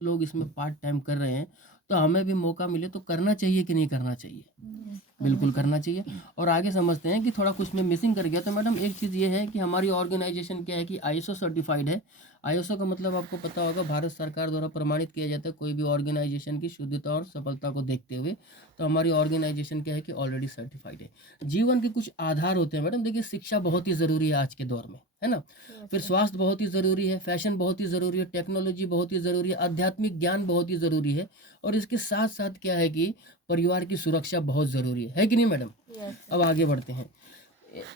लोग इसमें part time कर रहे हैं, तो हमें भी मौका मिले तो करना चाहिए कि नहीं करना चाहिए? बिल्कुल करना चाहिए। और आगे समझते हैं कि थोड़ा कुछ में मिसिंग कर गया तो मैडम एक चीज़ ये है कि हमारी ऑर्गेनाइजेशन क्या है कि आईएसओ सर्टिफाइड है। आईएसओ का मतलब आपको पता होगा भारत सरकार द्वारा प्रमाणित किया जाता है कोई भी ऑर्गेनाइजेशन की शुद्धता और सफलता को देखते हुए। तो हमारी ऑर्गेनाइजेशन क्या है कि ऑलरेडी सर्टिफाइड है। जीवन के कुछ आधार होते हैं मैडम, देखिए शिक्षा बहुत ही ज़रूरी है आज के दौर में, है ना? फिर स्वास्थ्य बहुत ही ज़रूरी है, फैशन बहुत ही ज़रूरी है, टेक्नोलॉजी बहुत ही ज़रूरी है, आध्यात्मिक ज्ञान बहुत ही ज़रूरी है और इसके साथ-साथ क्या है कि परिवार की सुरक्षा बहुत ज़रूरी है कि नहीं मैडम? अब आगे बढ़ते हैं।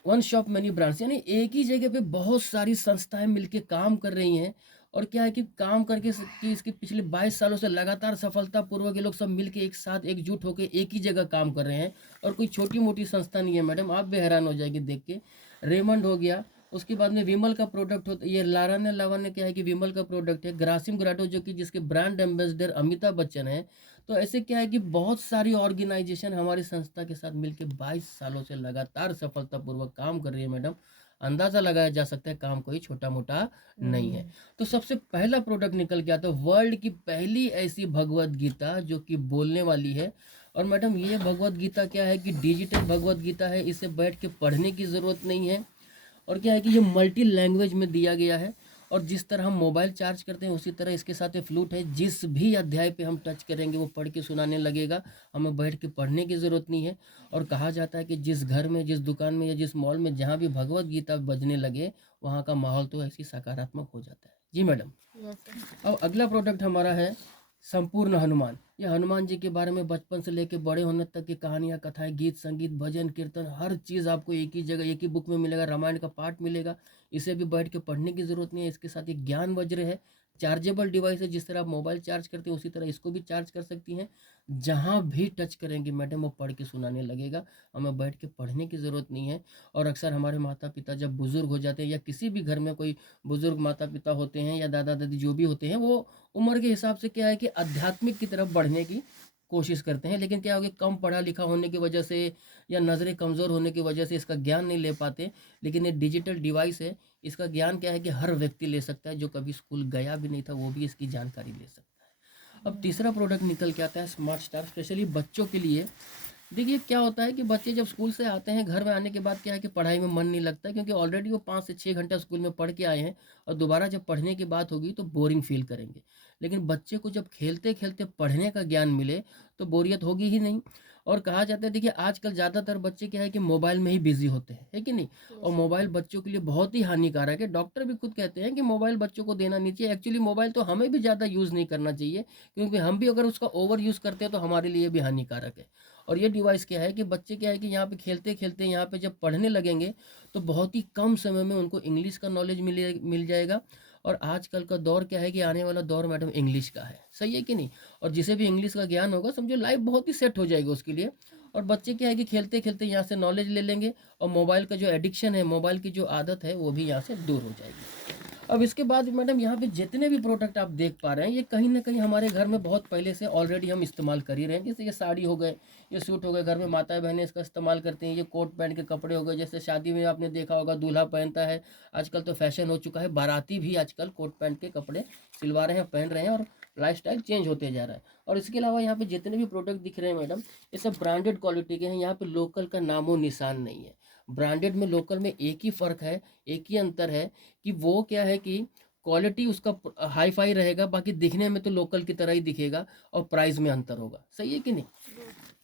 वन शॉप मैनी ब्रांड्स यानी एक ही जगह पे बहुत सारी संस्थाएँ मिलके काम कर रही हैं और क्या है कि काम करके कि इसके पिछले 22 सालों से लगातार सफलतापूर्वक ये लोग सब मिलके एक साथ एकजुट होके एक ही जगह काम कर रहे हैं और कोई छोटी-मोटी संस्था नहीं है मैडम, आप भी हैरान हो जाएँगे देख के। रेमंड हो गया, उसके बाद में विमल का प्रोडक्ट होता ये लाराने लावाने क्या है कि विमल का प्रोडक्ट है, ग्रासिम ग्राटो जो कि जिसके ब्रांड एम्बेसडर अमिताभ बच्चन हैं। तो ऐसे क्या है कि बहुत सारी ऑर्गेनाइजेशन हमारी संस्था के साथ मिलके 22 सालों से लगातार सफलतापूर्वक काम कर रही है मैडम। अंदाज़ा लगाया जा सकता है काम कोई छोटा-मोटा नहीं है। तो सबसे पहला प्रोडक्ट निकल के आता है वर्ल्ड की पहली ऐसी भगवद गीता जो कि बोलने वाली है। और मैडम ये भगवद गीता क्या है कि डिजिटल भगवद गीता है, इसे बैठ के पढ़ने की ज़रूरत नहीं है। और क्या है कि ये मल्टी लैंग्वेज में दिया गया है और जिस तरह हम मोबाइल चार्ज करते हैं उसी तरह इसके साथ ये फ्लूट है, जिस भी अध्याय पे हम टच करेंगे वो पढ़ के सुनाने लगेगा, हमें बैठ के पढ़ने की ज़रूरत नहीं है। और कहा जाता है कि जिस घर में, जिस दुकान में या जिस मॉल में जहाँ भी भगवत गीता बजने लगे वहाँ का माहौल तो ऐसी सकारात्मक हो जाता है। जी मैडम। अब अगला प्रोडक्ट हमारा है संपूर्ण हनुमान। ये हनुमान जी के बारे में बचपन से लेके बड़े होने तक की कहानियाँ, कथाएं, गीत, संगीत, भजन, कीर्तन हर चीज़ आपको एक ही जगह, एक ही बुक में मिलेगा। रामायण का पार्ट मिलेगा। इसे भी बैठ के पढ़ने की ज़रूरत नहीं है। इसके साथ एक ज्ञान वज्र है, चार्जेबल डिवाइस है, जिस तरह आप मोबाइल चार्ज करते हैं उसी तरह इसको भी चार्ज कर सकती हैं। जहाँ भी टच करेंगे मैडम वो पढ़ के सुनाने लगेगा, हमें बैठ के पढ़ने की ज़रूरत नहीं है। और अक्सर हमारे माता पिता जब बुज़ुर्ग हो जाते हैं या किसी भी घर में कोई बुज़ुर्ग माता पिता होते हैं या दादा दादी जो भी होते हैं, वो उम्र के हिसाब से क्या है कि आध्यात्मिक की तरफ बढ़ने की कोशिश करते हैं, लेकिन क्या हो गया कम पढ़ा लिखा होने की वजह से या नज़रें कमज़ोर होने की वजह से इसका ज्ञान नहीं ले पाते। लेकिन ये डिजिटल डिवाइस है, इसका ज्ञान क्या है कि हर व्यक्ति ले सकता है, जो कभी स्कूल गया भी नहीं था वो भी इसकी जानकारी ले सकता है। अब तीसरा प्रोडक्ट निकल के आता है स्मार्ट स्टार, स्पेशली बच्चों के लिए। देखिए क्या होता है कि बच्चे जब स्कूल से आते हैं घर में आने के बाद क्या है कि पढ़ाई में मन नहीं लगता, क्योंकि ऑलरेडी वो 5 से 6 घंटा स्कूल में पढ़ के आए हैं और दोबारा जब पढ़ने की बात होगी तो बोरिंग फील करेंगे। लेकिन बच्चे को जब खेलते खेलते पढ़ने का ज्ञान मिले तो बोरियत होगी ही नहीं। और कहा जाता है देखिए आजकल ज़्यादातर बच्चे क्या है कि मोबाइल में ही बिजी होते हैं, है कि नहीं? और मोबाइल बच्चों के लिए बहुत ही हानिकारक है। डॉक्टर भी खुद कहते हैं कि मोबाइल बच्चों को देना नहीं चाहिए। एक्चुअली मोबाइल तो हमें भी ज़्यादा यूज़ नहीं करना चाहिए, क्योंकि हम भी अगर उसका ओवर यूज़ करते हैं तो हमारे लिए भी हानिकारक है। और ये डिवाइस क्या है कि बच्चे क्या है कि यहाँ पे खेलते-खेलते यहाँ पे जब पढ़ने लगेंगे, तो बहुत ही कम समय में उनको इंग्लिश का नॉलेज मिल जाएगा। और आजकल का दौर क्या है कि आने वाला दौर मैडम इंग्लिश का है, सही है कि नहीं? और जिसे भी इंग्लिश का ज्ञान होगा समझो लाइफ बहुत ही सेट हो जाएगी उसके लिए। और बच्चे क्या है कि खेलते-खेलते यहाँ से नॉलेज ले लेंगे और मोबाइल का जो एडिक्शन है, मोबाइल की जो आदत है, वो भी यहाँ से दूर हो जाएगी। अब इसके बाद मैडम यहाँ पे जितने भी प्रोडक्ट आप देख पा रहे हैं ये कहीं ना कहीं हमारे घर में बहुत पहले से ऑलरेडी हम इस्तेमाल कर ही रहे हैं। जैसे ये साड़ी हो गए, ये सूट हो गए, घर में माताएं बहनें इसका इस्तेमाल करती हैं। ये कोट पैंट के कपड़े हो गए, जैसे शादी में आपने देखा होगा दूल्हा पहनता है। आजकल तो फैशन हो चुका है, बाराती भी आजकल कोट पैंट के कपड़े सिलवा रहे हैं, पहन रहे हैं और लाइफस्टाइल चेंज होते जा रहा है। और इसके अलावा यहाँ पे जितने भी प्रोडक्ट दिख रहे हैं मैडम, ये सब ब्रांडेड क्वालिटी के हैं। यहाँ पे लोकल का नामो निशान नहीं है। ब्रांडेड में लोकल में एक ही फ़र्क है, एक ही अंतर है कि वो क्या है कि क्वालिटी उसका हाई फाई रहेगा, बाकी दिखने में तो लोकल की तरह ही दिखेगा और प्राइस में अंतर होगा, सही है कि नहीं?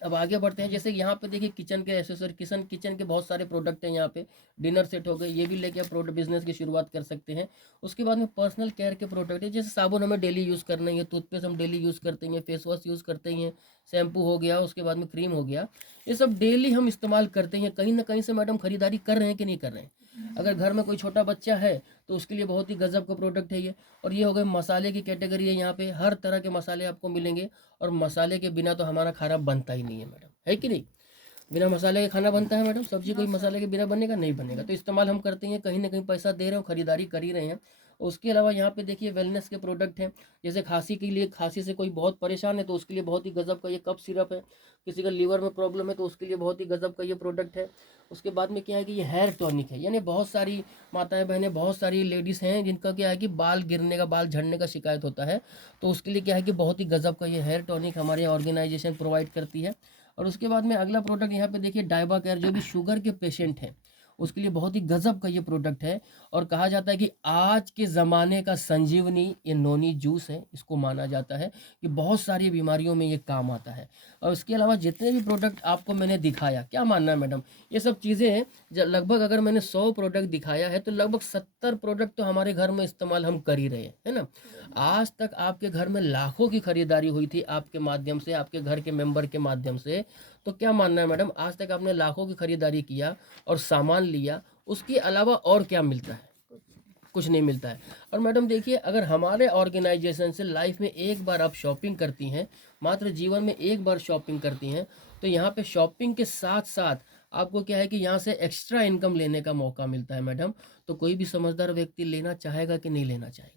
अब आगे बढ़ते हैं। जैसे यहाँ पे देखिए किचन के एसेसरी, किचन किचन के बहुत सारे प्रोडक्ट हैं यहाँ पे। डिनर सेट हो गए, ये भी लेके आप प्रोडक्ट बिजनेस की शुरुआत कर सकते हैं। उसके बाद में पर्सनल केयर के प्रोडक्ट है, जैसे साबुन हमें डेली यूज़ करना ही है, टूथपेस्ट हम डेली यूज़ करते हैं, फेस वॉश यूज़ करते हैं, शैम्पू हो गया, उसके बाद में क्रीम हो गया। ये सब डेली हम इस्तेमाल करते हैं। कहीं ना कहीं से मैडम खरीदारी कर रहे हैं कि नहीं कर रहे हैं? अगर घर में कोई छोटा बच्चा है तो उसके लिए बहुत ही गजब का प्रोडक्ट है ये। और ये हो गए मसाले की कैटेगरी है, यहाँ पे हर तरह के मसाले आपको मिलेंगे। और मसाले के बिना तो हमारा खाना बनता ही नहीं है मैडम, है कि नहीं? बिना मसाले के खाना बनता है मैडम? सब्जी कोई मसाले के बिना बनेगा? नहीं बनेगा। तो इस्तेमाल हम करते हैं, कहीं ना कहीं पैसा दे रहे हो, खरीदारी कर ही रहे हैं। उसके अलावा यहाँ पे देखिए वेलनेस के प्रोडक्ट हैं, जैसे खांसी के लिए, खांसी से कोई बहुत परेशान है तो उसके लिए बहुत ही गजब का ये कफ सिरप है। किसी का लीवर में प्रॉब्लम है तो उसके लिए बहुत ही गजब का ये प्रोडक्ट है। उसके बाद में क्या है कि ये हेयर टॉनिक है, यानी बहुत सारी माताएं बहनें, बहुत सारी लेडीज़ हैं जिनका क्या है कि बाल गिरने का, बाल झड़ने का शिकायत होता है, तो उसके लिए क्या है कि बहुत ही गजब का ये हेयर टॉनिक हमारी ऑर्गेनाइजेशन प्रोवाइड करती है। और उसके बाद में अगला प्रोडक्ट यहाँ पे देखिए डायबा केयर, जो भी शुगर के पेशेंट हैं उसके लिए बहुत ही गजब का ये प्रोडक्ट है। और कहा जाता है कि आज के ज़माने का संजीवनी ये नोनी जूस है, इसको माना जाता है कि बहुत सारी बीमारियों में ये काम आता है। और उसके अलावा जितने भी प्रोडक्ट आपको मैंने दिखाया, क्या मानना है मैडम, ये सब चीज़ें हैं लगभग अगर मैंने 100 प्रोडक्ट दिखाया है तो लगभग 70 प्रोडक्ट तो हमारे घर में इस्तेमाल हम कर ही रहे हैं, है ना। आज तक आपके घर में लाखों की खरीदारी हुई थी आपके माध्यम से, आपके घर के मेंबर के माध्यम से। तो क्या मानना है मैडम, आज तक आपने लाखों की खरीदारी किया और सामान लिया, उसके अलावा और क्या मिलता है? कुछ नहीं मिलता है। और मैडम देखिए, अगर हमारे ऑर्गेनाइजेशन से लाइफ में एक बार आप शॉपिंग करती हैं, मात्र जीवन में एक बार शॉपिंग करती हैं, तो यहाँ पे शॉपिंग के साथ साथ आपको क्या है कि यहाँ से एक्स्ट्रा इनकम लेने का मौका मिलता है मैडम। तो कोई भी समझदार व्यक्ति लेना चाहेगा कि नहीं लेना चाहेगा?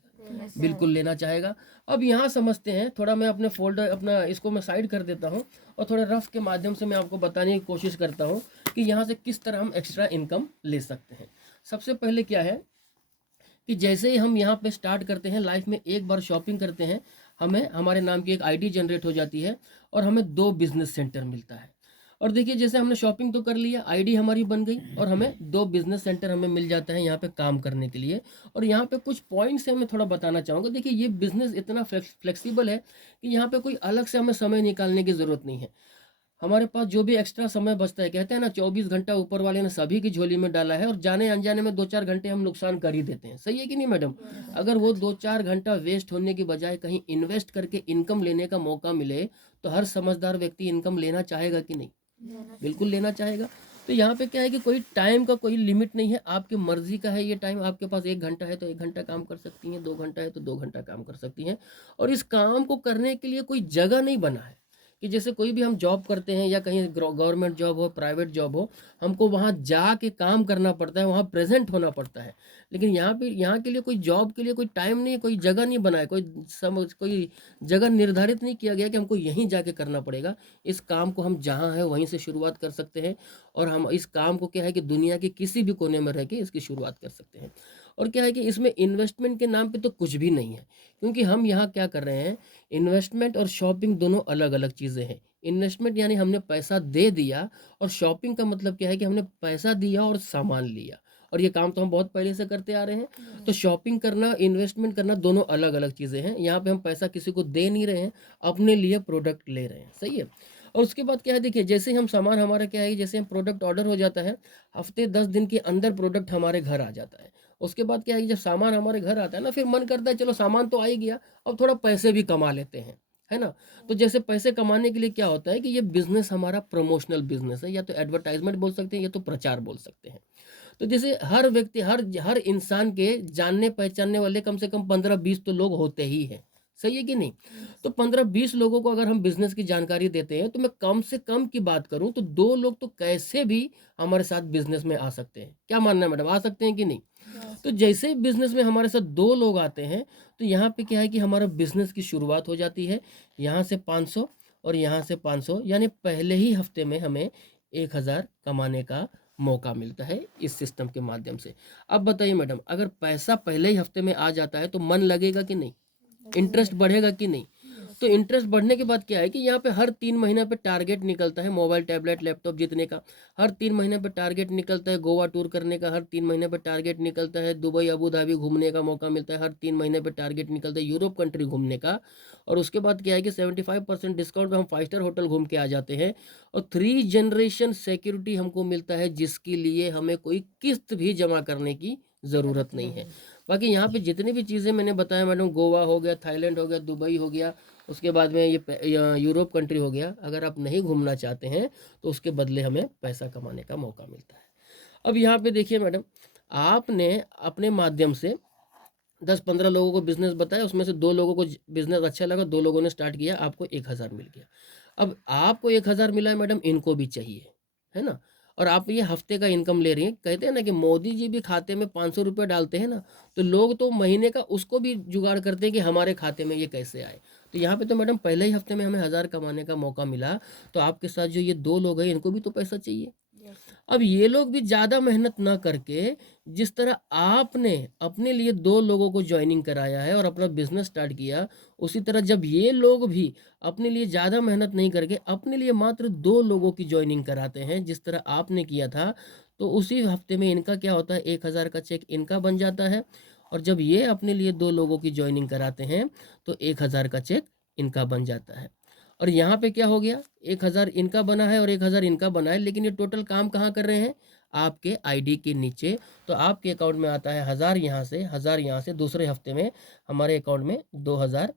बिल्कुल लेना चाहेगा। अब यहाँ समझते हैं, थोड़ा मैं अपने फोल्डर, अपना इसको मैं साइड कर देता हूँ और थोड़ा रफ के माध्यम से मैं आपको बताने की कोशिश करता हूँ कि यहाँ से किस तरह हम एक्स्ट्रा इनकम ले सकते हैं। सबसे पहले क्या है कि जैसे ही हम यहाँ पे स्टार्ट करते हैं, लाइफ में एक बार शॉपिंग करते हैं, हमें हमारे नाम की एक आईडी जनरेट हो जाती है और हमें 2 बिजनेस सेंटर मिलता है। और देखिए, जैसे हमने शॉपिंग तो कर लिया, आईडी हमारी बन गई और हमें 2 बिजनेस सेंटर हमें मिल जाता है यहाँ पे काम करने के लिए। और यहाँ पे कुछ पॉइंट्स हैं, मैं थोड़ा बताना चाहूँगा। देखिए, ये बिजनेस इतना फ्लेक्सिबल है कि यहाँ पे कोई अलग से हमें समय निकालने की ज़रूरत नहीं है। हमारे पास जो भी एक्स्ट्रा समय बचता है, कहते हैं ना 24 घंटा ऊपर वाले ने सभी की झोली में डाला है, और जाने अनजाने में 2-4 घंटे हम नुकसान कर ही देते हैं। सही है कि नहीं मैडम? अगर वो 2-4 घंटा वेस्ट होने की बजाय कहीं इन्वेस्ट करके इनकम लेने का मौका मिले, तो हर समझदार व्यक्ति इनकम लेना चाहेगा कि नहीं? बिल्कुल लेना चाहेगा। तो यहाँ पे क्या है कि कोई टाइम का कोई लिमिट नहीं है, आपकी मर्जी का है ये टाइम। आपके पास 1 घंटा है तो 1 घंटा काम कर सकती हैं, 2 घंटा है तो 2 घंटा काम कर सकती हैं। और इस काम को करने के लिए कोई जगह नहीं बना है कि जैसे कोई भी हम जॉब करते हैं या कहीं गवर्नमेंट जॉब हो, प्राइवेट जॉब हो, हमको वहाँ जा के काम करना पड़ता है, वहाँ प्रेजेंट होना पड़ता है। लेकिन यहाँ पे, यहाँ के लिए कोई जॉब के लिए कोई टाइम नहीं, कोई जगह नहीं बना है, कोई जगह निर्धारित नहीं किया गया कि हमको यहीं जाके करना पड़ेगा। इस काम को हम जहाँ है वहीं से शुरुआत कर सकते हैं, और हम इस काम को क्या है कि दुनिया के किसी भी कोने में रह के इसकी शुरुआत कर सकते हैं। और क्या है कि इसमें इन्वेस्टमेंट के नाम पे तो कुछ भी नहीं है, क्योंकि हम यहाँ क्या कर रहे हैं, इन्वेस्टमेंट और शॉपिंग दोनों अलग अलग चीज़ें हैं। इन्वेस्टमेंट यानी हमने पैसा दे दिया, और शॉपिंग का मतलब क्या है कि हमने पैसा दिया और सामान लिया, और ये काम तो हम बहुत पहले से करते आ रहे हैं। तो शॉपिंग करना, इन्वेस्टमेंट करना, दोनों अलग अलग चीज़ें हैं। यहाँ पे हम पैसा किसी को दे नहीं रहे हैं, अपने लिए प्रोडक्ट ले रहे हैं। सही है। और उसके बाद क्या है, देखिए, जैसे हम सामान, हमारा क्या है, जैसे हम प्रोडक्ट ऑर्डर हो जाता है, हफ्ते 10 दिन के अंदर प्रोडक्ट हमारे घर आ जाता है। उसके बाद क्या है कि जब सामान हमारे घर आता है ना, फिर मन करता है चलो सामान तो आ ही गया, अब थोड़ा पैसे भी कमा लेते हैं, है ना। तो जैसे पैसे कमाने के लिए क्या होता है कि ये बिजनेस हमारा प्रमोशनल बिजनेस है, या तो एडवर्टाइजमेंट बोल सकते हैं, या तो प्रचार बोल सकते हैं। तो जैसे हर व्यक्ति, हर हर इंसान के जानने पहचानने वाले कम से कम 15-20 तो लोग होते ही हैं। सही है कि नहीं? तो 15-20 लोगों को अगर हम बिजनेस की जानकारी देते हैं, तो मैं कम से कम की बात करूं तो 2 लोग तो कैसे भी हमारे साथ बिजनेस में आ सकते हैं। क्या मानना है मैडम, आ सकते हैं कि नहीं? तो जैसे ही बिजनेस में हमारे साथ 2 लोग आते हैं, तो यहाँ पे क्या है कि हमारा बिजनेस की शुरुआत हो जाती है। यहाँ से 500 और यहाँ से 500, यानी पहले ही हफ्ते में हमें 1000 कमाने का मौका मिलता है इस सिस्टम के माध्यम से। अब बताइए मैडम, अगर पैसा पहले ही हफ्ते में आ जाता है तो मन लगेगा कि नहीं? इंटरेस्ट बढ़ेगा कि नहीं? तो इंटरेस्ट बढ़ने के बाद क्या है कि यहाँ पे हर 3 महीने पे टारगेट निकलता है, मोबाइल, टैबलेट, लैपटॉप जीतने का। हर 3 महीने पे टारगेट निकलता है गोवा टूर करने का। हर 3 महीने पे टारगेट निकलता है दुबई, अबू धाबी घूमने का मौका मिलता है। हर 3 महीने पे टारगेट निकलता है यूरोप कंट्री घूमने का। और उसके बाद क्या है कि 75% डिस्काउंट पे हम 5 स्टार होटल घूम के आ जाते हैं। और 3 जनरेशन सिक्योरिटी हमको मिलता है, जिसके लिए हमें कोई किस्त भी जमा करने की ज़रूरत नहीं है। बाकी यहाँ पे जितनी भी चीज़ें मैंने बताया मैडम, गोवा हो गया, थाईलैंड हो गया, दुबई हो गया, उसके बाद में ये यूरोप कंट्री हो गया, अगर आप नहीं घूमना चाहते हैं तो उसके बदले हमें पैसा कमाने का मौका मिलता है। अब यहाँ पे देखिए मैडम, आपने अपने माध्यम से 10-15 लोगों को बिजनेस बताया, उसमें से 2 लोगों को बिजनेस अच्छा लगा, 2 लोगों ने स्टार्ट किया, आपको 1000 मिल गया। अब आपको 1000 मिला है मैडम, इनको भी चाहिए, है ना। और आप ये हफ्ते का इनकम ले रही हैं। कहते हैं ना कि मोदी जी भी खाते में 500 रुपये डालते हैं ना, तो लोग तो महीने का उसको भी जुगाड़ करते हैं कि हमारे खाते में ये कैसे आए। तो यहाँ पे तो मैडम पहले ही हफ्ते में हमें 1000 कमाने का मौका मिला, तो आपके साथ जो ये 2 लोग हैं इनको भी तो पैसा चाहिए। अब ये लोग भी ज़्यादा मेहनत ना करके, जिस तरह आपने अपने लिए 2 लोगों को ज्वाइनिंग कराया है और अपना बिजनेस स्टार्ट किया, उसी तरह जब ये लोग भी अपने लिए ज़्यादा मेहनत नहीं करके अपने लिए मात्र 2 लोगों की ज्वाइनिंग कराते हैं जिस तरह आपने किया था, तो उसी हफ्ते में इनका क्या होता है, 1000 का चेक इनका बन जाता है। और जब ये अपने लिए 2 लोगों की ज्वाइनिंग कराते हैं तो 1000 का चेक इनका बन जाता है। और यहाँ पे क्या हो गया, 1000 इनका बना है और 1000 इनका बना है, लेकिन ये टोटल काम कहाँ कर रहे हैं, आपके आईडी के नीचे। तो आपके अकाउंट में आता है 1000 यहाँ से, 1000 यहाँ से, दूसरे हफ्ते में हमारे अकाउंट में 2000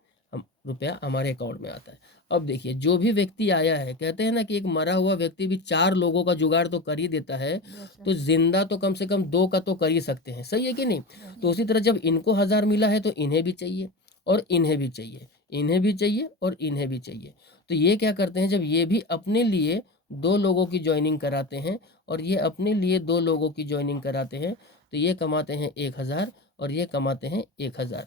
रुपया हमारे अकाउंट में आता है। अब देखिए, जो भी व्यक्ति आया है, कहते हैं ना कि एक मरा हुआ व्यक्ति भी 4 लोगों का जुगाड़ तो कर ही देता है, तो जिंदा तो कम से कम 2 का तो कर ही सकते हैं, सही है कि नहीं। तो उसी तरह जब इनको 1000 मिला है तो इन्हें भी चाहिए और इन्हें भी चाहिए, इन्हें भी चाहिए और इन्हें भी चाहिए। तो ये क्या करते हैं, जब ये भी अपने लिए 2 लोगों की ज्वाइनिंग कराते हैं और ये अपने लिए 2 लोगों की ज्वाइनिंग कराते हैं, तो ये कमाते हैं 1000 और ये कमाते हैं 1000।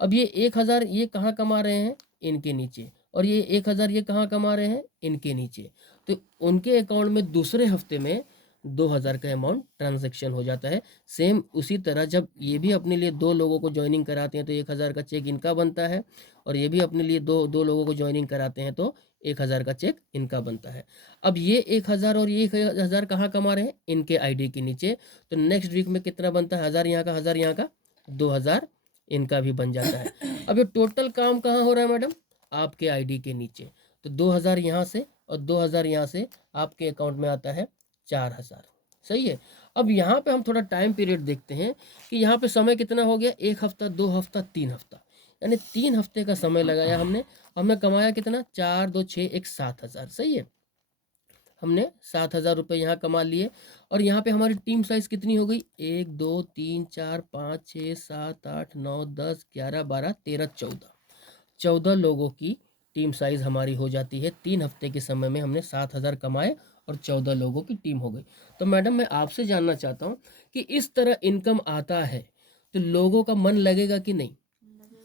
अब ये 1000 ये कहाँ कमा रहे हैं, इनके नीचे, और ये 1000 ये कहाँ कमा रहे हैं, इनके नीचे। तो उनके अकाउंट में दूसरे हफ्ते में 2000 का अमाउंट ट्रांजैक्शन हो जाता है। सेम उसी तरह जब ये भी अपने लिए 2 लोगों को ज्वाइनिंग कराते हैं तो 1000 का चेक इनका बनता है, और ये भी अपने लिए दो लोगों को ज्वाइनिंग कराते हैं तो 1000 का चेक इनका बनता है। अब ये 1000 और ये 1000 कहाँ कमा रहे हैं, इनके आईडी के नीचे। तो नेक्स्ट वीक में कितना बनता है, 1000 यहाँ का, 1000 यहाँ का, 2000 इनका भी बन जाता है। अब ये टोटल काम कहाँ हो रहा है मैडम, आपके आईडी के नीचे। तो 2000 यहाँ से और 2000 यहाँ से आपके अकाउंट में आता है 4000, सही है। अब यहाँ पे हम थोड़ा टाइम पीरियड देखते हैं कि यहाँ पे समय कितना हो गया, 1 हफ्ता, 2 हफ्ता, 3 हफ्ता, यानी 3 हफ्ते का समय लगाया हमने। हमने कमाया कितना, 4 2 6 1 7000, सही है। हमने 7000 रुपये यहाँ कमा लिए। और यहाँ पे हमारी टीम साइज कितनी हो गई, 1 2 3 4 5 6 7 8 9 10 11 12 13 14 लोगों की टीम साइज हमारी हो जाती है। 3 हफ्ते के समय में हमने 7000 कमाए और 14 लोगों की टीम हो गई। तो मैडम मैं आपसे जानना चाहता हूँ कि इस तरह इनकम आता है तो लोगों का मन लगेगा कि नहीं।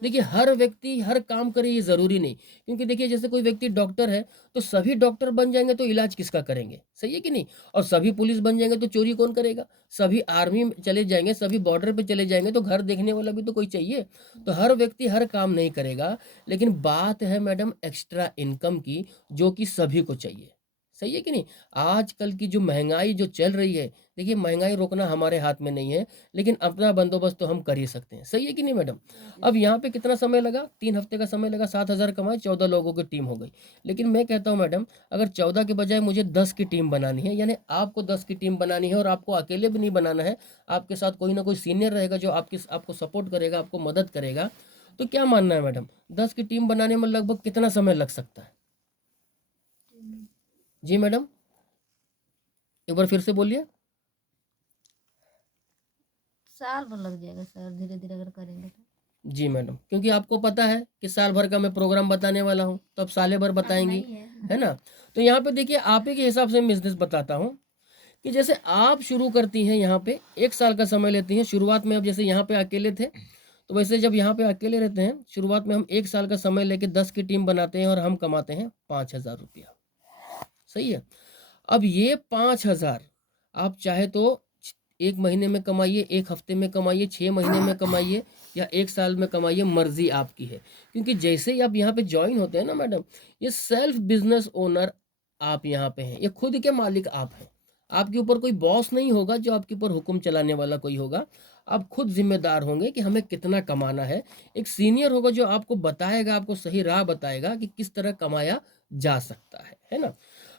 देखिए, हर व्यक्ति हर काम करे ये ज़रूरी नहीं, क्योंकि देखिए जैसे कोई व्यक्ति डॉक्टर है तो सभी डॉक्टर बन जाएंगे तो इलाज किसका करेंगे, सही है कि नहीं। और सभी पुलिस बन जाएंगे तो चोरी कौन करेगा। सभी आर्मी में चले जाएंगे, सभी बॉर्डर पे चले जाएंगे तो घर देखने वाला भी तो कोई चाहिए। तो हर व्यक्ति हर काम नहीं करेगा, लेकिन बात है मैडम एक्स्ट्रा इनकम की, जो कि सभी को चाहिए, सही है कि नहीं। आजकल की जो महंगाई जो चल रही है, देखिए महंगाई रोकना हमारे हाथ में नहीं है, लेकिन अपना बंदोबस्त तो हम कर ही सकते हैं, सही है कि नहीं मैडम। अब यहाँ पे कितना समय लगा, 3 हफ्ते का समय लगा, 7000 कमाए, 14 लोगों की टीम हो गई। लेकिन मैं कहता हूँ मैडम, अगर 14 के बजाय मुझे 10 की टीम बनानी है, यानी आपको 10 की टीम बनानी है, और आपको अकेले भी नहीं बनाना है, आपके साथ कोई ना कोई सीनियर रहेगा जो आपको सपोर्ट करेगा, आपको मदद करेगा, तो क्या मानना है मैडम, 10 की टीम बनाने में लगभग कितना समय लग सकता है। जी मैडम, एक बार फिर से बोलिए। साल भर लग जाएगा सर, धीरे धीरे अगर करेंगे तो। जी मैडम, क्योंकि आपको पता है कि साल भर का मैं प्रोग्राम बताने वाला हूँ, तो अब साले भर बताएंगी, है ना। तो यहाँ पे देखिए, आप ही के हिसाब से बिजनेस बताता हूँ कि जैसे आप शुरू करती हैं, यहाँ पे 1 साल का समय लेती हैं शुरुआत में। अब जैसे यहाँ पे अकेले थे, तो वैसे जब यहाँ पे अकेले रहते हैं शुरुआत में, हम 1 साल का समय लेके 10 की टीम बनाते हैं और हम कमाते हैं 5000 रुपया, सही है। अब ये 5000 आप चाहे तो 1 महीने में कमाइए, 1 हफ्ते में कमाइए, 6 महीने में कमाइए, या 1 साल में कमाइए, मर्जी आपकी है। क्योंकि जैसे ही आप यहाँ पे ज्वाइन होते हैं ना मैडम, ये सेल्फ बिजनेस ओनर आप यहाँ पे हैं, ये खुद के मालिक आप हैं। आपके ऊपर कोई बॉस नहीं होगा जो आपके ऊपर हुक्म चलाने वाला कोई होगा। आप खुद जिम्मेदार होंगे कि हमें कितना कमाना है। एक सीनियर होगा जो आपको बताएगा, आपको सही राह बताएगा कि किस तरह कमाया जा सकता है ना।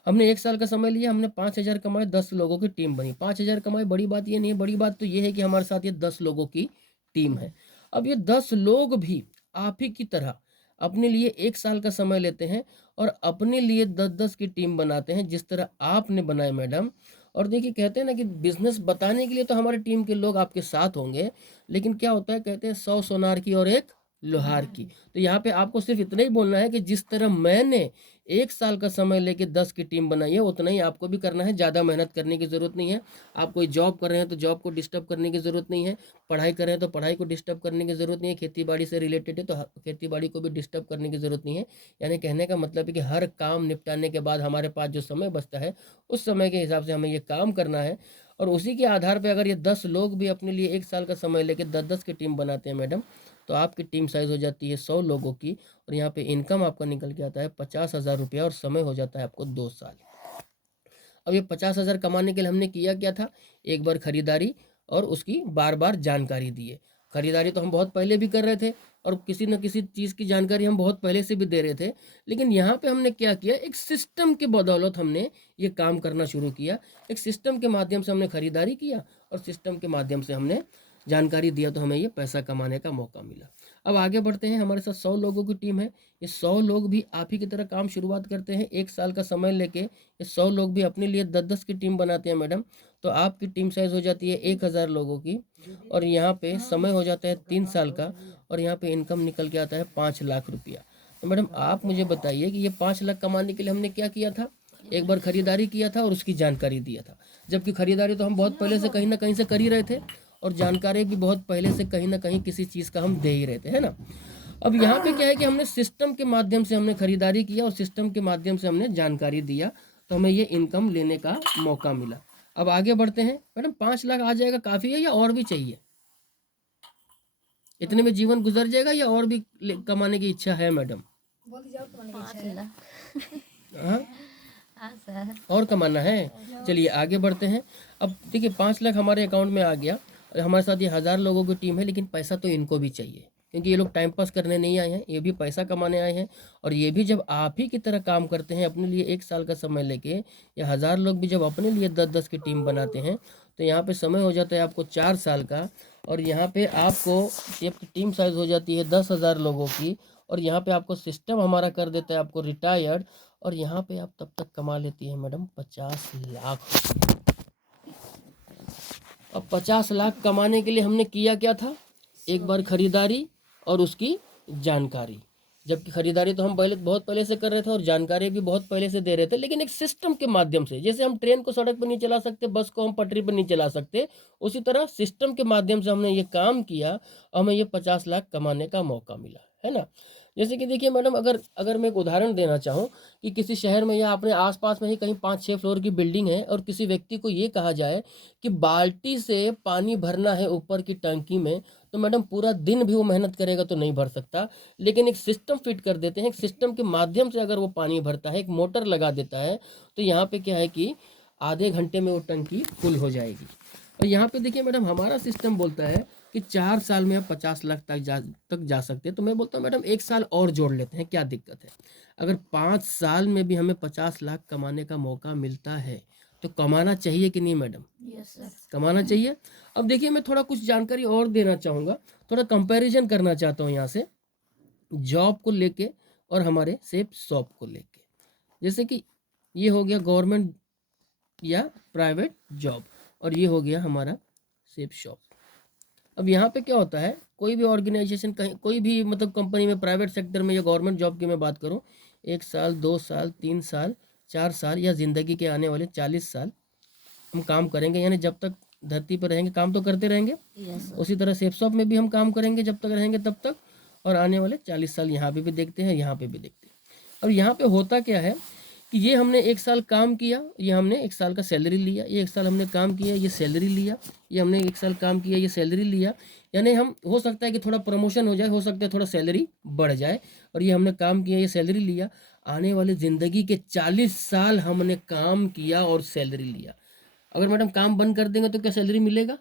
हमने 1 साल का समय लिया, हमने 5000 कमाए, 10 लोगों की टीम बनी। 5000 कमाए, बड़ी बात ये नहीं है, बड़ी बात तो ये है कि हमारे साथ ये 10 लोगों की टीम है। अब ये 10 लोग भी आप ही की तरह अपने लिए 1 साल का समय लेते हैं और अपने लिए 10-10 की टीम बनाते हैं, जिस तरह आपने बनाए मैडम। और देखिए, कहते हैं ना कि बिजनेस बताने के लिए तो हमारी टीम के लोग आपके साथ होंगे, लेकिन क्या होता है, कहते हैं 100 सोनार की और एक लोहार की। तो यहाँ पे आपको सिर्फ इतना ही बोलना है कि जिस तरह मैंने 1 साल का समय लेके 10 की टीम बनाई है उतना ही आपको भी करना है। ज़्यादा मेहनत करने की ज़रूरत नहीं है। आप कोई जॉब कर रहे हैं तो जॉब को डिस्टर्ब करने की ज़रूरत नहीं है। पढ़ाई कर रहे हैं तो पढ़ाई को डिस्टर्ब करने की ज़रूरत नहीं है। खेती बाड़ी से रिलेटेड है तो खेती बाड़ी को भी डिस्टर्ब करने की ज़रूरत नहीं है। यानी कहने का मतलब है कि हर काम निपटाने के बाद हमारे पास जो समय बचता है उस समय के हिसाब से हमें ये काम करना है। और उसी के आधार पे अगर ये 10 लोग भी अपने लिए 1 साल का समय लेके 10-10 की टीम बनाते हैं मैडम, तो आपकी टीम साइज़ हो जाती है 100 लोगों की। और यहाँ पे इनकम आपका निकल के आता है 50,000 रुपया और समय हो जाता है आपको 2 साल। अब ये 50,000 कमाने के लिए हमने किया क्या था? एक बार खरीदारी और उसकी बार-बार जानकारी दी है। खरीदारी तो हम बहुत पहले भी कर रहे थे और किसी न किसी चीज़ की जानकारी हम बहुत पहले से भी दे रहे थे। लेकिन यहाँ पे हमने क्या किया, एक सिस्टम के बदौलत हमने ये काम करना शुरू किया। एक सिस्टम के माध्यम से हमने खरीदारी किया और सिस्टम के माध्यम से हमने जानकारी दिया, तो हमें ये पैसा कमाने का मौका मिला। अब आगे बढ़ते हैं। हमारे साथ 100 लोगों की टीम है। ये 100 लोग भी आप ही की तरह काम शुरुआत करते हैं। 1 साल का समय लेके ये 100 लोग भी अपने लिए 10-10 की टीम बनाते हैं मैडम। तो आपकी टीम साइज़ हो जाती है 1000 लोगों की और यहाँ पे समय हो जाता है 3 साल का और यहाँ पे इनकम निकल के आता है 5 लाख रुपया। तो मैडम आप मुझे बताइए कि ये 5 लाख कमाने के लिए हमने क्या किया था? एक बार खरीदारी किया था और उसकी जानकारी दिया था। जबकि खरीदारी तो हम बहुत पहले से कहीं ना कहीं से कर ही रहे थे और जानकारी भी बहुत पहले से कहीं ना कहीं किसी चीज़ का हम दे ही रहे थे, है ना। अब यहाँ पे क्या है कि हमने सिस्टम के माध्यम से हमने खरीदारी किया और सिस्टम के माध्यम से हमने जानकारी दिया, तो हमें ये इनकम लेने का मौका मिला। अब आगे बढ़ते हैं। मैडम 5 लाख आ जाएगा काफ़ी है या और भी चाहिए? इतने में जीवन गुजर जाएगा या और भी कमाने की इच्छा है मैडम? 5 लाख। हाँ, हाँ सर। और कमाना है। चलिए आगे बढ़ते हैं। अब देखिए 5 लाख हमारे अकाउंट में आ गया। हमारे साथ ये 1000 लोगों की टीम है, लेकिन पैसा तो इनको भी चाहिए क्योंकि ये लोग टाइम पास करने नहीं आए हैं, ये भी पैसा कमाने आए हैं। और ये भी जब आप ही की तरह काम करते हैं अपने लिए 1 साल का समय लेके, या 1000 लोग भी जब अपने लिए 10-10 की टीम बनाते हैं, तो यहाँ पे समय हो जाता है आपको 4 साल का। और यहाँ पे आपको आपकी टीम साइज हो जाती है 10,000 लोगों की और यहाँ पे आपको सिस्टम हमारा कर देता है आपको रिटायर्ड। और यहाँ पे आप तब तक कमा लेती है मैडम 50 लाख रुपये। अब 50 लाख कमाने के लिए हमने किया क्या था? एक बार खरीदारी और उसकी जानकारी। जबकि खरीदारी तो हम पहले बहुत पहले से कर रहे थे और जानकारी भी बहुत पहले से दे रहे थे, लेकिन एक सिस्टम के माध्यम से। जैसे हम ट्रेन को सड़क पर नहीं चला सकते, बस को हम पटरी पर नहीं चला सकते, उसी तरह सिस्टम के माध्यम से हमने ये काम किया, हमें ये 50 लाख कमाने का मौका मिला, है ना। जैसे कि देखिए मैडम, अगर अगर मैं एक उदाहरण देना चाहूँ कि किसी शहर में या अपने आसपास में ही कहीं 5-6 फ्लोर की बिल्डिंग है और किसी व्यक्ति को ये कहा जाए कि बाल्टी से पानी भरना है ऊपर की टंकी में, तो मैडम पूरा दिन भी वो मेहनत करेगा तो नहीं भर सकता। लेकिन एक सिस्टम फिट कर देते हैं, एक सिस्टम के माध्यम से अगर वो पानी भरता है, एक मोटर लगा देता है, तो यहाँ पे क्या है कि आधे घंटे में वो टंकी फुल हो जाएगी। और यहाँ पे देखिए मैडम, हमारा सिस्टम बोलता है कि 4 साल में आप 50 लाख तक जा सकते हैं। तो मैं बोलता हूँ मैडम 1 साल और जोड़ लेते हैं, क्या दिक्कत है? अगर 5 साल में भी हमें 50 लाख कमाने का मौका मिलता है तो कमाना चाहिए कि नहीं मैडम? Yes sir. कमाना चाहिए। अब देखिए मैं थोड़ा कुछ जानकारी और देना चाहूँगा, थोड़ा कंपैरिजन करना चाहता हूँ यहाँ से जॉब को लेके और हमारे सेफ शॉप को लेके। जैसे कि ये हो गया गवर्नमेंट या प्राइवेट जॉब और ये हो गया हमारा सेफ शॉप। अब यहाँ पे क्या होता है, कोई भी ऑर्गेनाइजेशन, कहीं कोई भी मतलब कंपनी में, प्राइवेट सेक्टर में या गवर्नमेंट जॉब की मैं बात करूँ, 1 साल 2 साल 3 साल 4 साल या ज़िंदगी के आने वाले 40 साल हम काम करेंगे। यानी जब तक धरती पर रहेंगे काम तो करते रहेंगे। Yes sir. उसी तरह सेफ शॉप में भी हम काम करेंगे जब तक रहेंगे तब तक, और आने वाले 40 साल यहाँ पे भी देखते हैं, यहाँ पे भी देखते हैं। अब यहाँ पे होता क्या है कि ये हमने 1 साल काम किया, ये हमने 1 साल का सैलरी लिया, ये 1 साल हमने काम किया, ये सैलरी लिया, ये हमने 1 साल काम किया, ये सैलरी लिया। यानी हम, हो सकता है कि थोड़ा प्रमोशन हो जाए, हो सकता है थोड़ा सैलरी बढ़ जाए, और ये हमने काम किया, ये सैलरी लिया। आने वाले ज़िंदगी के 40 साल हमने काम किया और सैलरी लिया। अगर मैडम काम बंद कर देंगे तो क्या सैलरी मिलेगा?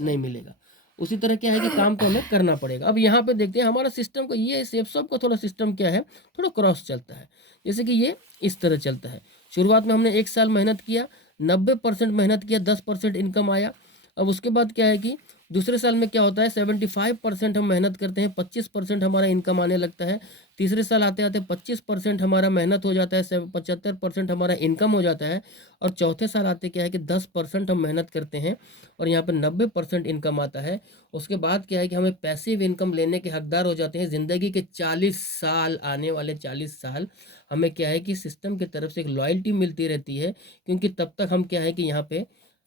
नहीं मिलेगा। उसी तरह क्या है कि काम तो हमें करना पड़ेगा। अब यहाँ पे देखते हैं हमारा सिस्टम का, ये सेफ शॉप का थोड़ा सिस्टम क्या है, थोड़ा क्रॉस चलता है। जैसे कि ये इस तरह चलता है। शुरुआत में हमने 1 साल मेहनत किया, 90% मेहनत किया, 10% इनकम आया। अब उसके बाद क्या है कि दूसरे साल में क्या होता है, 75% हम मेहनत करते हैं, 25% हमारा इनकम आने लगता है। तीसरे साल आते आते 25% हमारा मेहनत हो जाता है, 75% हमारा इनकम हो जाता है। और चौथे साल आते क्या है कि 10% हम मेहनत करते हैं और यहाँ पे 90% इनकम आता है। उसके बाद क्या है कि हमें पैसिव इनकम लेने के हकदार हो जाते हैं। ज़िंदगी के 40 साल, आने वाले 40 साल हमें क्या है कि सिस्टम की तरफ से एक लॉयल्टी मिलती रहती है, क्योंकि तब तक हम क्या है कि यहाँ पे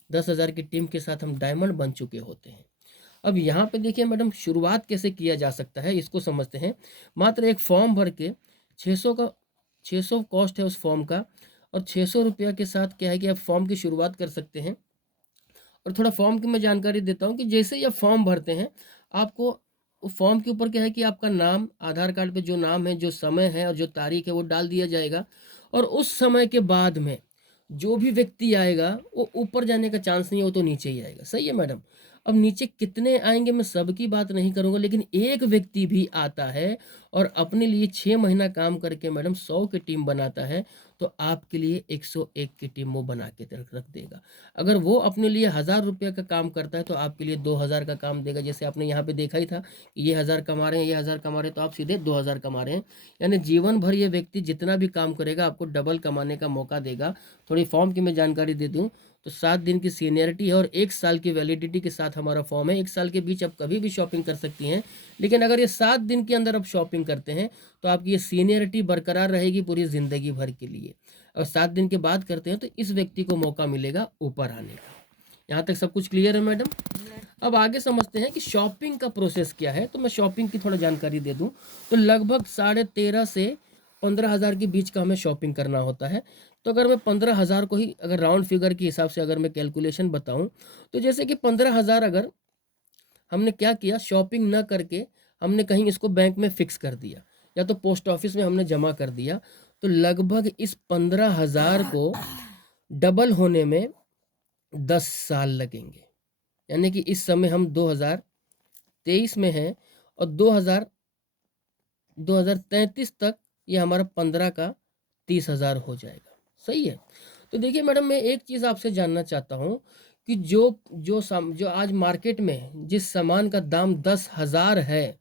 10,000 की टीम के साथ हम डायमंड बन चुके होते हैं। अब यहाँ पे देखिए मैडम, शुरुआत कैसे किया जा सकता है इसको समझते हैं। मात्र एक फॉर्म भर के 600 कॉस्ट है उस फॉर्म का, और 600 रुपया के साथ क्या है कि आप फॉर्म की शुरुआत कर सकते हैं। और थोड़ा फॉर्म की मैं जानकारी देता हूँ कि जैसे ही आप फॉर्म भरते हैं, आपको उस फॉर्म के ऊपर क्या है कि आपका नाम, आधार कार्ड पे जो नाम है, जो समय है और जो तारीख है वो डाल दिया जाएगा। और उस समय के बाद में जो भी व्यक्ति आएगा वो ऊपर जाने का चांस नहीं है, वो तो नीचे ही आएगा। सही है मैडम। अब नीचे कितने आएंगे मैं सबकी बात नहीं करूंगा, लेकिन एक व्यक्ति भी आता है और अपने लिए 6 महीना काम करके मैडम 100 की टीम बनाता है, तो आपके लिए 101 की टीम वो बना के रख देगा। अगर वो अपने लिए 1,000 रुपये का काम करता है तो आपके लिए 2,000 का काम देगा। जैसे आपने यहाँ पे देखा ही था कि ये 1,000 कमा रहे हैं, ये 1,000 कमा रहे हैं, तो आप सीधे 2,000 कमा रहे हैं। यानी जीवन भर ये व्यक्ति जितना भी काम करेगा आपको डबल कमाने का मौका देगा। थोड़ी फॉर्म की मैं जानकारी दे दूँ तो 7 दिन की सीनियरिटी है और 1 साल की वैलिडिटी के साथ हमारा फॉर्म है। 1 साल के बीच आप कभी भी शॉपिंग कर सकती हैं, लेकिन अगर ये 7 दिन के अंदर आप शॉपिंग करते हैं तो आपकी ये सीनियरिटी बरकरार रहेगी पूरी ज़िंदगी भर के लिए। और 7 दिन के बाद करते हैं तो इस व्यक्ति को मौका मिलेगा ऊपर आने का। यहाँ तक सब कुछ क्लियर है मैडम। अब आगे समझते हैं कि शॉपिंग का प्रोसेस क्या है। तो मैं शॉपिंग की थोड़ा जानकारी दे दूं तो लगभग 13.5 से 15,000 के बीच का हमें शॉपिंग करना होता है। तो अगर मैं 15,000 को ही अगर राउंड फिगर के हिसाब से अगर मैं कैलकुलेशन बताऊं, तो जैसे कि 15,000 अगर हमने क्या किया, शॉपिंग ना करके हमने कहीं इसको बैंक में फिक्स कर दिया या तो पोस्ट ऑफिस में हमने जमा कर दिया, तो लगभग इस 15,000 को डबल होने में 10 साल लगेंगे। यानी कि इस समय हम 2023 में हैं और 2033 तक ये हमारा 15 का 30,000 हो जाएगा। सही है। तो देखिए मैडम, मैं एक चीज़ आपसे जानना चाहता हूँ कि जो आज मार्केट में जिस सामान का दाम 10,000 है,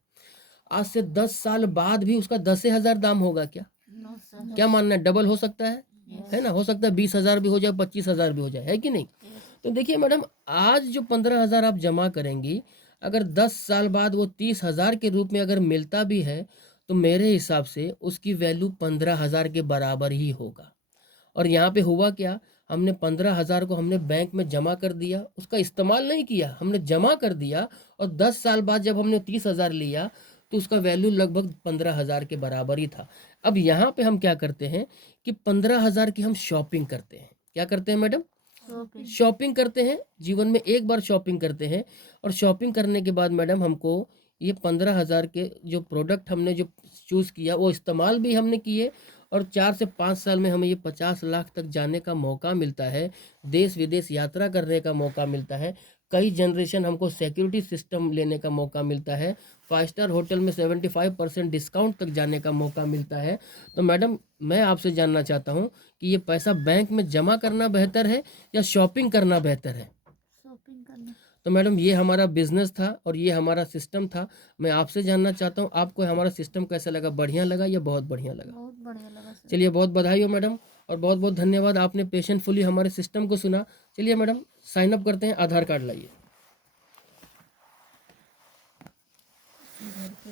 आज से 10 साल बाद भी उसका 10,000 दाम होगा क्या? No sir. क्या मानना है? डबल हो सकता है ना? हो सकता है 20,000 भी हो जाए, 25,000 भी हो जाए, है कि नहीं? तो देखिए मैडम, आज जो 15,000 आप जमा करेंगी, अगर 10 साल बाद वो 30,000 के रूप में अगर मिलता भी है, तो मेरे हिसाब से उसकी वैल्यू 15,000 के बराबर ही होगा। और यहाँ पे हुआ क्या, हमने 15,000 को हमने बैंक में जमा कर दिया, उसका इस्तेमाल नहीं किया, हमने जमा कर दिया। और 10 साल बाद जब हमने 30,000 लिया तो उसका वैल्यू लगभग 15,000 के बराबर ही था। अब यहाँ पे हम क्या करते हैं कि 15,000 की हम शॉपिंग करते हैं। क्या करते हैं मैडम? शॉपिंग। शॉपिंग करते हैं। जीवन में एक बार शॉपिंग करते हैं और शॉपिंग करने के बाद मैडम हमको ये 15,000 के जो प्रोडक्ट हमने जो चूज़ किया वो इस्तेमाल भी हमने किए, और 4 से 5 साल में हमें ये 50 लाख तक जाने का मौका मिलता है, देश विदेश यात्रा करने का मौका मिलता है, कई जनरेशन हमको सिक्योरिटी सिस्टम लेने का मौका मिलता है, 5 स्टार होटल में 75% डिस्काउंट तक जाने का मौका मिलता है। तो मैडम, मैं आपसे जानना चाहता हूँ कि ये पैसा बैंक में जमा करना बेहतर है या शॉपिंग करना बेहतर है? शॉपिंग करना। तो मैडम, ये हमारा बिजनेस था और ये हमारा सिस्टम था। मैं आपसे जानना चाहता हूँ, आपको हमारा सिस्टम कैसा लगा? बढ़िया लगा या बहुत बढ़िया लगा? बहुत बढ़िया लगा सर। चलिए, बहुत बधाई हो मैडम, और बहुत बहुत धन्यवाद, आपने पेशेंटफुली हमारे सिस्टम को सुना। चलिए मैडम, साइन अप करते हैं। आधार कार्ड लाइए। घर पे